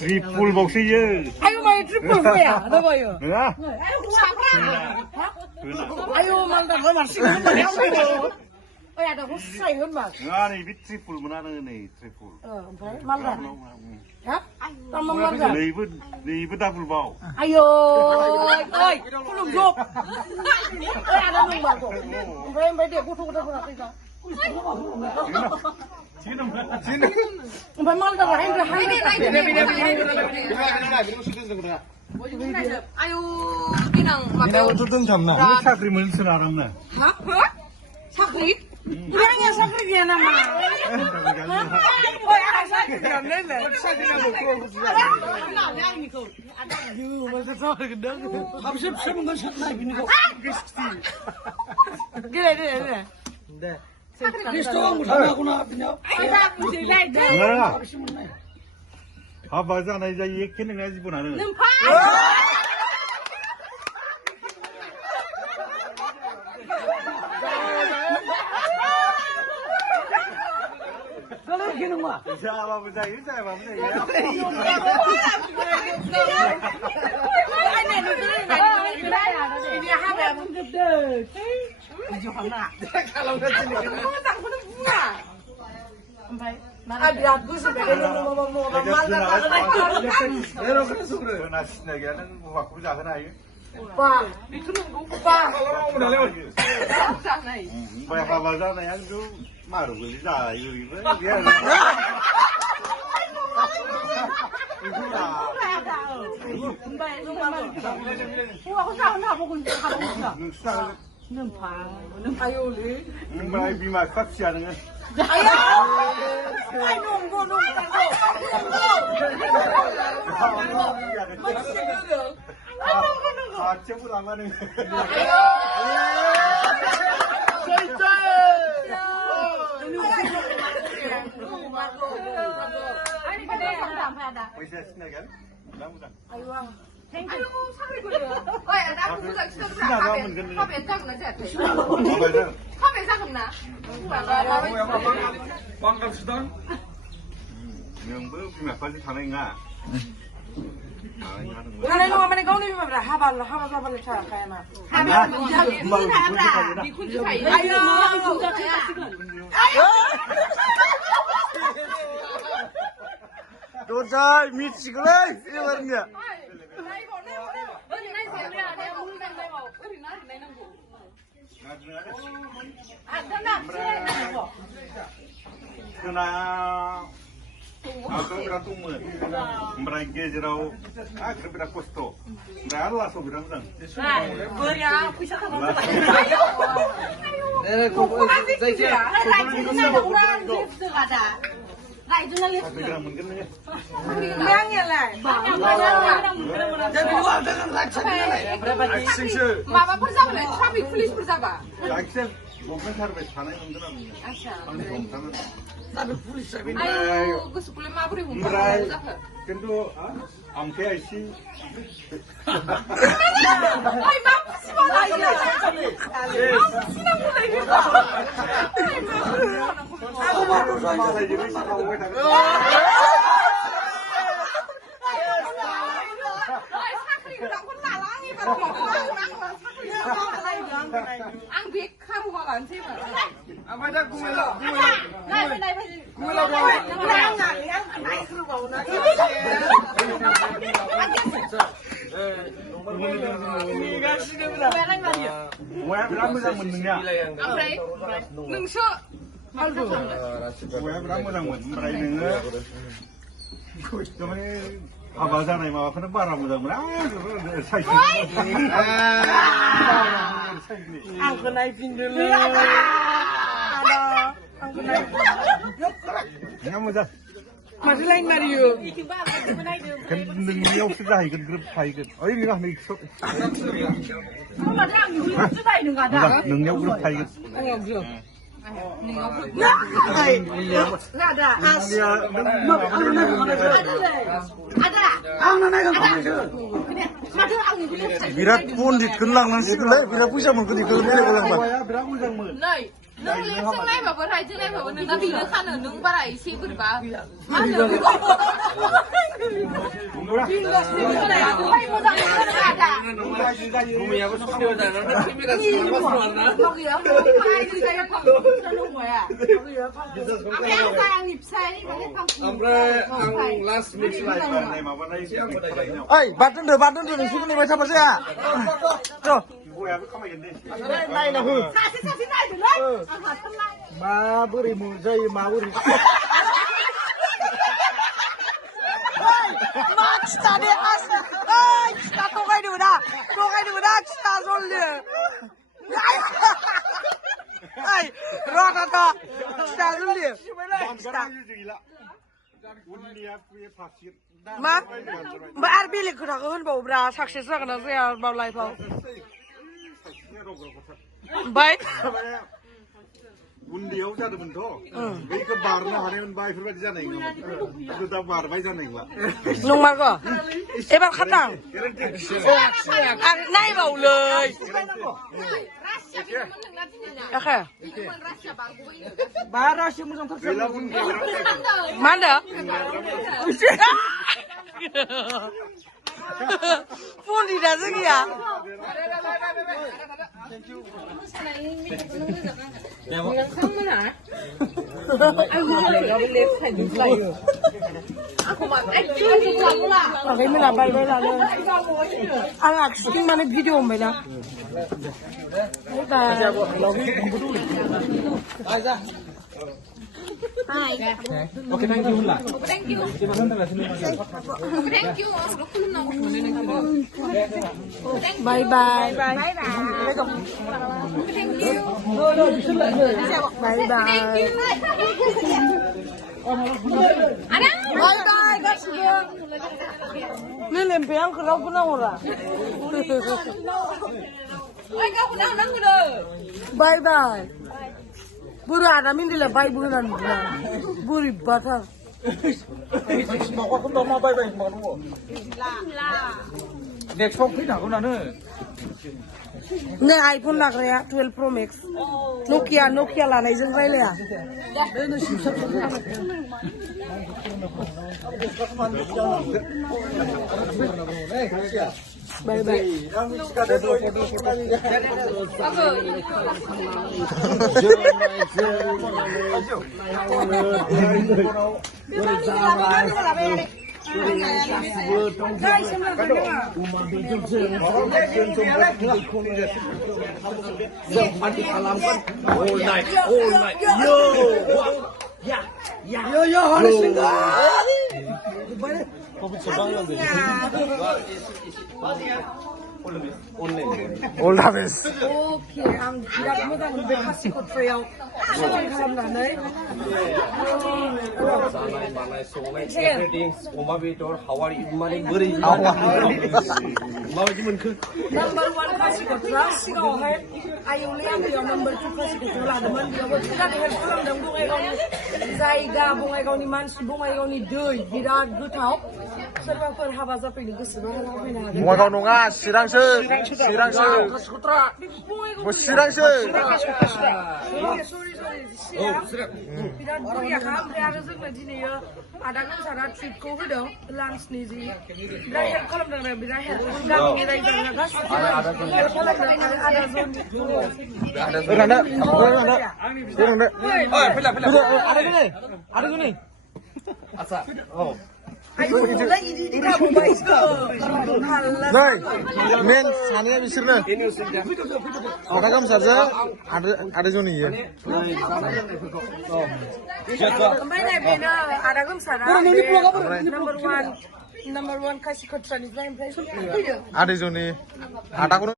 Triple boxnya. Ayo main triple ya, ada apa ya? Ya. Ayo mantap banget sih, mantap. Oh ya ada husai kan mas? Nggak nih, triple mana nih triple. Mantap. Ya? Tambah mantap. Nih double bau. Ayo, oi, belum jok. Oh ada numbar tuh. Sampai dia kutu kutu kutu. Sampai mantap lah, Ayo, kinang. Ini tuh jamna. Ini sakri menurut orang nih. Hah? Sakri? Orangnya sakit dia nama. Oh ya sakit dia nene. Sakit dia betul. Aduh, masa sakit gedang. Habis saya mau sakit lagi nih kok. Gila. Udah. Kristo mudah aku nak punya. Ada musik lain. Apa aja nih jadi ikan yang aja pun ada. Siapa bisa ini saya apa bisa ya? Ini apa yang gede? Johanna. Kalau udah sini tak pernah bunga. Sampai ada aku sebagai ngomong Nasi lagi ada waktu jalan aja. Pak. Udah lewat. Banyak kabar yang itu maru beli dah itu dia. Mulai bima kaksia dengan. Ayo, nunggu. Cepat lama nih. Ayo, sakri gue. Oh ya, aku juga sudah berapa? Kau bencang nggak sih? Kau bencang kemana? Bangkal sedang. Yang bima pasti tanah enggak. Karena itu mana kau nih berapa? Habal cara kayak mana? Ayo. Dojai mitsiklah ibaratnya. Kena aku beratung mereka jerau aku berak posto berala so berang berang Beria bisa kamu Ayo. Nah, itu lagi. Bayangnya lah. Jadi luar dengan berapa Mama bersama lah, tapi please bersama. Action, bukan harus tanah yang benar. Asal. Tapi polis saya Ayo, gue 10.000 berai. Kendo, angke isi. Ay, mampu sih malah ya. Mampu sih nak mulai gitu. Aku baru Sama lagi jadi kalau gue tak. Ay, sakri udah pun nalangi kan. Ang big karumahan sih mah. Apa dah gue lah. Gue berapa yang mendengar? Amray, nungso. Gue berapa yang mendengar? Cuma apa sana yang mau kenapa ramu dah saya. Aku naikin dulu. Ada. Aku naikin. Kamu dah. Masih lain Mario. Kan dengan sudah ikan grup ikan. Oh ini lah nih. Kamu ada yang sudah ini nggak ada. Dengan grup ikan. Enggak belum. Nggak ada. Virat pun dikenang nanti kelai. Virat pun sama kau dikenang orang bang. Nai, nung lihat sengai bapak raja nai bapak nung nabi nung kan nung para isi berba. Mana? 구미하고 숙제하잖아. TV가 들어왔나? 거기요? 아이들이 내가 방송하는 거야. Ang sayang lipsay, bakit pang Amre ang last mix live này mà bên đây sẽ không phải nhau. ơi bạn đừng đừng xuống này mới sao mà xe rồi Cô em không phải gần đi. này là hư Sasin na ito lang. Ang hatan lang. mà buri mu dây mà buri 막 진짜 내 아스 아이 진짜 또 가야 되구나 진짜 솔리 아이 로다다 진짜 솔리 Còn có bao nhiêu gì lạ? Quân đi phía phạt chiến. 막 알비리 그러고 흔보 브라 सक्से스 하거나 그야 바라이 파 바이 Quân điếu ra được mình thôi. Vì cái bar nó hỏi nên bay phía ra này. Người ta bar bay ra này mà. nung 말고 에바 갔다 아 나이 봐 올래 Rasya, pinamang natin niya. 약해 Pinamang rasya bago ko yun. 바라시 무슨 Vì là quân điếu nó 만다 폰이다 저기야 Bagaimana bagaimana anak syuting mana video mana Okay, thank you lah. Thank you. Thank you. Kulong na ako. bye bye Thank you. bye bye Thank you. Ano? bye bye 가시게 릴렘 배양 그러고 나오라 Ay, ikaw ko na ko na. bye bye buru ada mindila bye bulan buri batar Next phone khi nào cũng là nữa. ne iPhone lag raya 12 Pro Max Nokia la nai jeng raile ya bye bye All night. Yo, 올라베스 오케이, ang hirap mo lang bekasikot sayaw. Ang nanay. Malay, Solay, everything. Umavitor, how are you? Money, very. Umavitor, man. Number 1 kasikot ra, sigaw hay. Ayaw liang yung number 2 kasikot wala naman. Tidak help lang dang bungay ko ni Zaiga, bungay ko ni Mansi, bungay ko ni Dui. Birat gutaw. Sarwang haba sa pili gusto ba na pinag. 동아가 농아 시랑스 뭐 시랑스 Birat Dui ya kam, birat zung na dini yo. Ada kan sara trip ko hido, lunch ni ji. Birat help kalam dang birat help. Gam ni rai dang na gas. Kalam dang ada zone. ada gini Ayo, lagi di kamu baik ke? Nei, men सानैया बिसोरनो आदा गाहाम Sharjah आदा जनि इयो Kembali naik bina, ada gum sana. Number one kasih kontrak ni, saya आदा जनि आदाखौनो